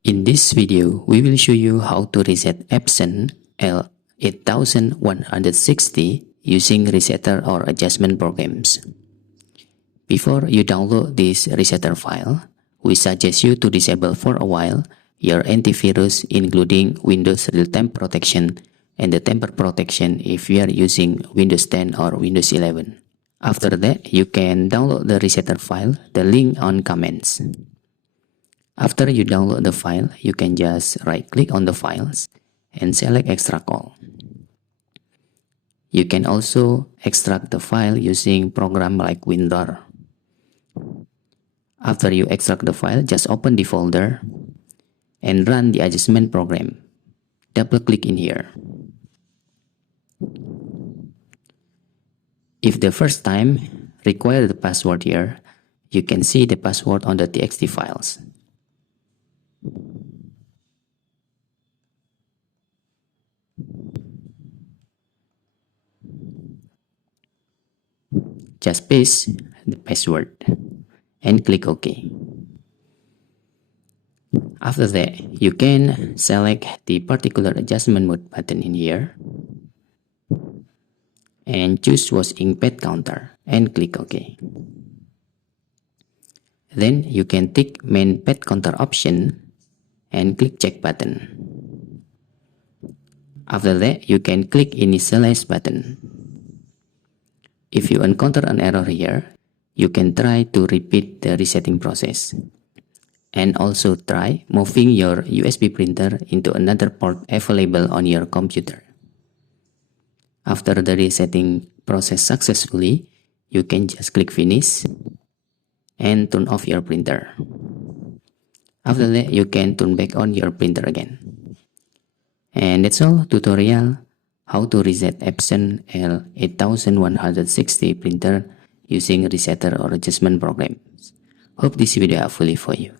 In this video, we will show you how to reset Epson L8160 using resetter or adjustment programs. Before you download this resetter file, we suggest you to disable for a while your antivirus, including Windows Real-Time Protection and the Tamper Protection if you are using Windows 10 or Windows 11. After that, you can download the resetter file, the link on comments. After you download the file, you can just right-click on the files and select Extract All. You can also extract the file using program like WinRAR. After you extract the file, just open the folder and run the adjustment program. Double-click in here. If the first time require the password here, you can see the password on the txt files. Just paste the password and click OK. After that, you can select the particular adjustment mode button in here and choose was inkpad counter and click OK. Then you can tick main pad counter option and click check button. After that, you can click initialize button. If you encounter an error here, you can try to repeat the resetting process. And also try moving your USB printer into another port available on your computer. After the resetting process successfully, you can just click finish and turn off your printer. After that, you can turn back on your printer again. And that's all tutorial how to reset Epson L8160 printer using resetter or adjustment programs. Hope this video helpful for you.